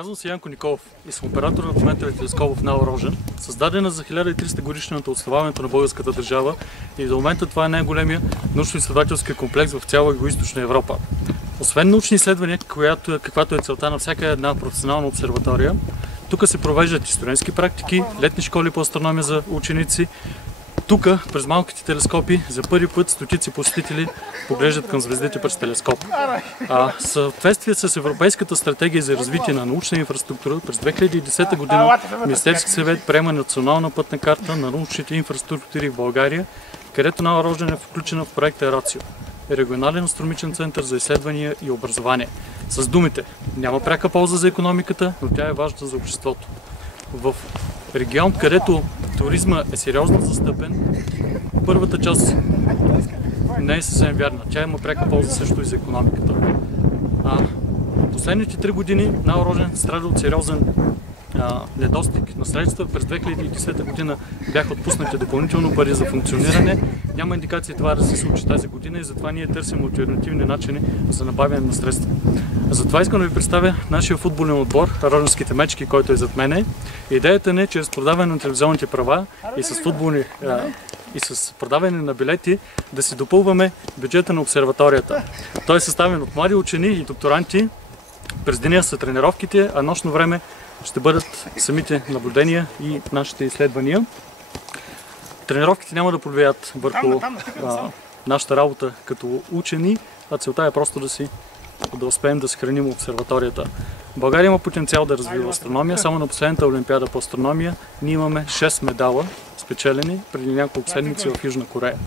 Казвам се Янко Николов и съм оператор на документален телескоп в НАО Рожен. Създадена за 1300 годишнината от основаването на българската държава и до момента това е най-големия научно-изследователски комплекс в цяла Югоизточна Европа. Освен научни изследвания, каквато е целта на всяка една професионална обсерватория, тук се провеждат и студентски практики, летни школи по астрономия за ученици. Тук, през малките телескопи, за първи път стотици посетители поглеждат към звездите през телескоп. В съответствие с Европейската стратегия за развитие на научна инфраструктура, през 2010 година Министерски съвет приема национална пътна карта на научните инфраструктури в България, където НАО Рожен е включена в проекта РАЦИО – регионален астрономичен център за изследвания и образование. С думите, няма пряка полза за икономиката, но тя е важна за обществото. В регион, където туризма е сериозно застъпен, първата част не е съвсем вярна. Тя има пряка полза също и за икономиката. Последните 3 години НАО Рожен страда от сериозен недостиг на средства. През 2010 година бяха отпуснати допълнително пари за функциониране. Няма индикации това да се случи тази година и затова ние търсим алтернативни начини за набавяне на средства. Затова искам да ви представя нашия футболен отбор, Роженските мечки, който е зад мене. Идеята ни е чрез продаване на телевизионните права и с продаване на билети да си допълваме бюджета на обсерваторията. Той е съставен от млади учени и докторанти. През деня са тренировките, а нощно време ще бъдат самите наблюдения и нашите изследвания. Тренировките няма да повлияят върху нашата работа като учени, а целта е просто да успеем да съхраним обсерваторията. България има потенциал да развива астрономия. Само на последната олимпиада по астрономия ние имаме 6 медала спечелени преди няколко седмици в Южна Корея.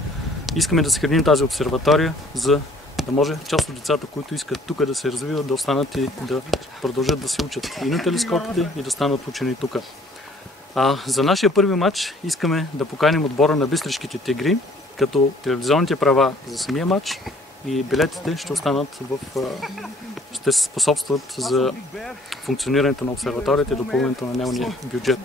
Искаме да съхраним тази обсерватория, за да може част от децата, които искат тук да се развиват, да останат и да продължат да се учат и на телескопите и да станат учени тук. За нашия първи матч искаме да поканим отбора на Бистришките тигри, като телевизионните права за самия матч и билетите ще способстват за функционирането на обсерваторията и допълнението на нейния бюджет.